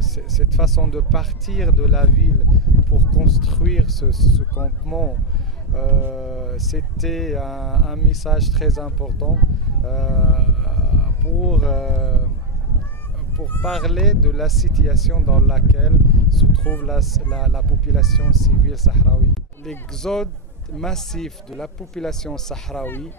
cette façon de partir de la ville pour construire ce campement, c'était un message très important pour parler de la situation dans laquelle se trouve la population civile sahraoui. L'exode massif de la population sahraoui,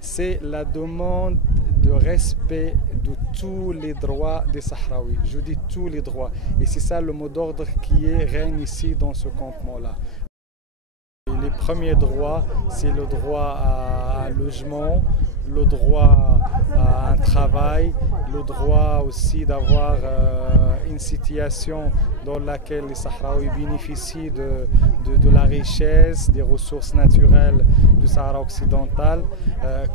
c'est la demande de respect de tous les droits des Sahraouis. Je dis tous les droits. Et c'est ça le mot d'ordre qui règne ici dans ce campement-là. Les premiers droits, c'est le droit à un logement, le droit à un travail, le droit aussi d'avoir une situation dans laquelle les Sahraouis bénéficient de la richesse, des ressources naturelles du Sahara occidental,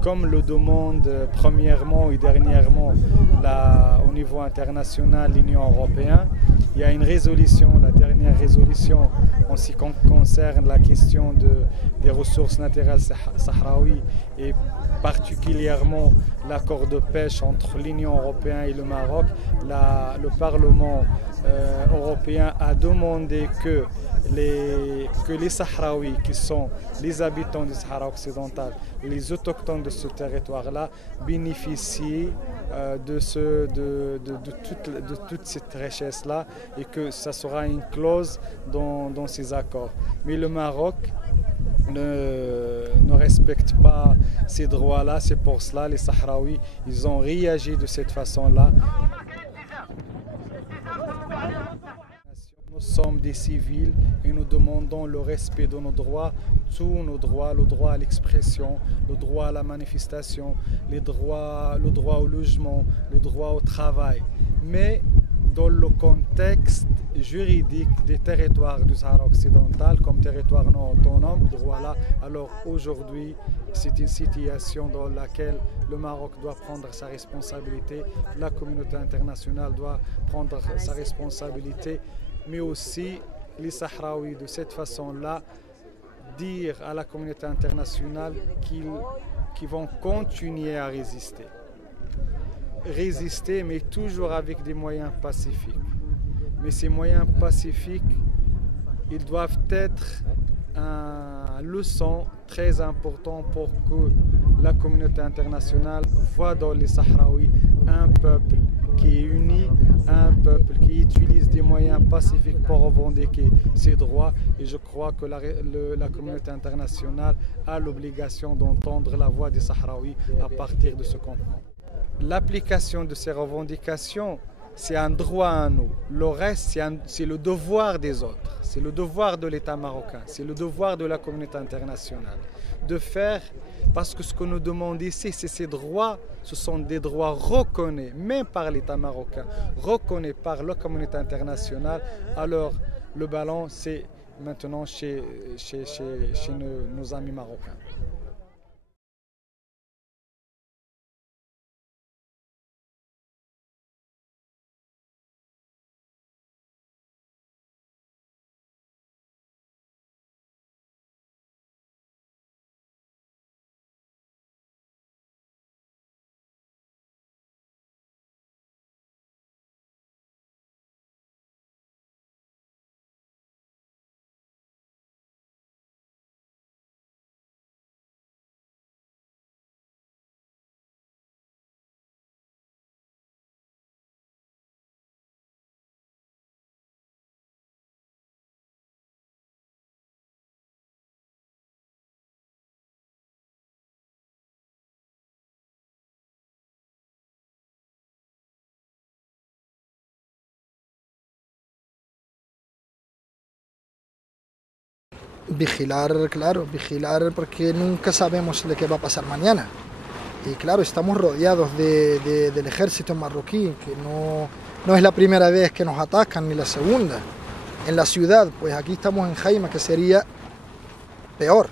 comme le demande premièrement et dernièrement au niveau international l'Union européenne. Il y a une résolution, la dernière résolution en ce qui concerne la question des ressources naturelles sahraouies et particulièrement l'accord de pêche entre l'Union européenne et le Maroc. Le Parlement européen a demandé que les Sahraouis, qui sont les habitants du Sahara occidental, les autochtones de ce territoire-là, bénéficient de toute cette richesse-là et que ça sera une clause dans ces accords. Mais le Maroc ne respecte pas ces droits-là, c'est pour cela les Sahraouis, ils ont réagi de cette façon-là. Nous sommes des civils et nous demandons le respect de nos droits, tous nos droits, le droit à l'expression, le droit à la manifestation, le droit au logement, le droit au travail. Mais dans le contexte juridique des territoires du Sahara occidental comme territoire non autonome, voilà. Alors aujourd'hui, c'est une situation dans laquelle le Maroc doit prendre sa responsabilité, la communauté internationale doit prendre sa responsabilité, mais aussi les Sahraouis de cette façon-là dire à la communauté internationale qu'ils vont continuer à résister. Résister, mais toujours avec des moyens pacifiques. Mais ces moyens pacifiques, ils doivent être une leçon très importante pour que la communauté internationale voit dans les Sahraouis un peuple qui est uni, un peuple qui utilise des moyens pacifiques pour revendiquer ses droits. Et je crois que la communauté internationale a l'obligation d'entendre la voix des Sahraouis à partir de ce campement. L'application de ces revendications, c'est un droit à nous. Le reste, c'est le devoir des autres. C'est le devoir de l'État marocain. C'est le devoir de la communauté internationale de faire, parce que ce que nous demandons ici, c'est ces droits. Ce sont des droits reconnus, même par l'État marocain, reconnus par la communauté internationale. Alors, le ballon, c'est maintenant chez nos amis marocains. Vigilar, claro, vigilar porque nunca sabemos lo que va a pasar mañana. Y claro, estamos rodeados del ejército marroquí, que no es la primera vez que nos atacan, ni la segunda. En la ciudad, pues aquí estamos en Jaima, que sería peor.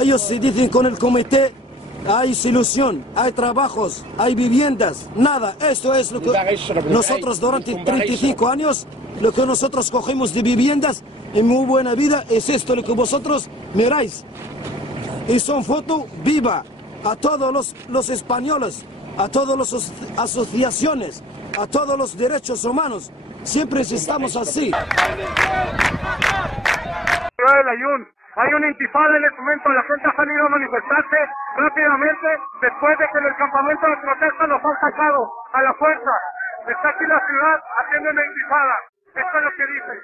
Ellos se dicen con el comité, hay solución, hay trabajos, hay viviendas, nada. Esto es lo que nosotros durante 35 años, lo que nosotros cogemos de viviendas en muy buena vida, es esto lo que vosotros miráis. Y son fotos viva a todos los españoles, a todas las asociaciones, a todos los derechos humanos. Siempre estamos así. Hay una intifada en este momento, la gente ha salido a manifestarse rápidamente después de que en el campamento de protesta los han sacado a la fuerza. Está aquí la ciudad haciendo una intifada. Esto es lo que dicen.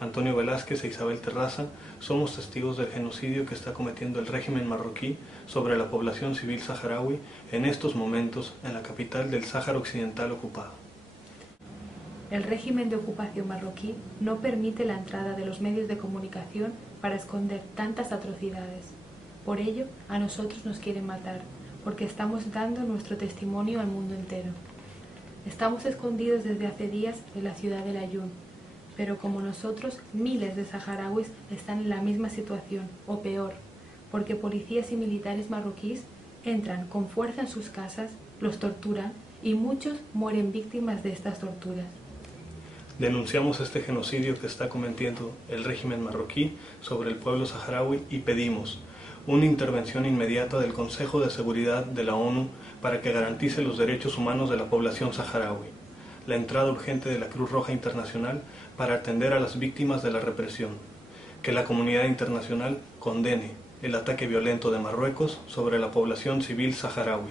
Antonio Velázquez e Isabel Terraza somos testigos del genocidio que está cometiendo el régimen marroquí sobre la población civil saharaui en estos momentos en la capital del Sáhara Occidental ocupado. El régimen de ocupación marroquí no permite la entrada de los medios de comunicación para esconder tantas atrocidades. Por ello, a nosotros nos quieren matar, porque estamos dando nuestro testimonio al mundo entero. Estamos escondidos desde hace días en la ciudad de Layún, pero como nosotros, miles de saharauis están en la misma situación, o peor, porque policías y militares marroquíes entran con fuerza en sus casas, los torturan y muchos mueren víctimas de estas torturas. Denunciamos este genocidio que está cometiendo el régimen marroquí sobre el pueblo saharaui y pedimos una intervención inmediata del Consejo de Seguridad de la ONU para que garantice los derechos humanos de la población saharaui, la entrada urgente de la Cruz Roja Internacional para atender a las víctimas de la represión, que la comunidad internacional condene el ataque violento de Marruecos sobre la población civil saharaui.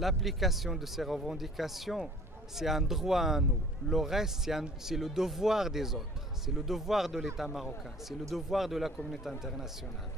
L'application de ces revendications, c'est un droit à nous. Le reste, c'est le devoir des autres. C'est le devoir de l'État marocain. C'est le devoir de la communauté internationale.